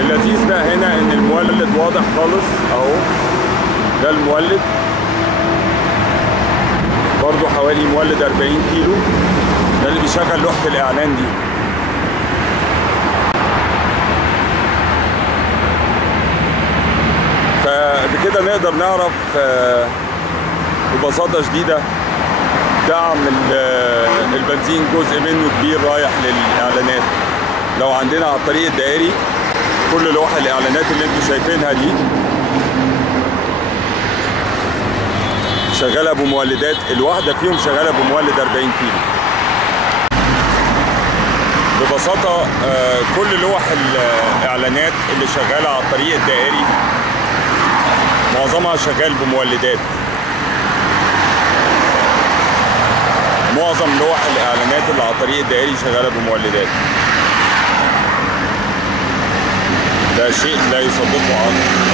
اللذيذ بقى هنا ان المولد واضح خالص اهو، ده المولد برضو حوالي مولد 40 كيلو، ده اللي بيشغل لوحة الاعلان دي. فبكده نقدر نعرف ببساطة شديدة دعم البنزين جزء منه كبير رايح للاعلانات. لو عندنا على الطريق الدائري كل لوح الاعلانات اللي انتم شايفينها دي شغاله بمولدات، الواحده فيهم شغاله بمولد 40 كيلو. ببساطه كل لوح الاعلانات اللي شغاله على الطريق الدائري معظمها شغال بمولدات. معظم لوح الاعلانات اللي على الطريق الدائري شغاله بمولدات. ده شيء لا يصدقه عقل.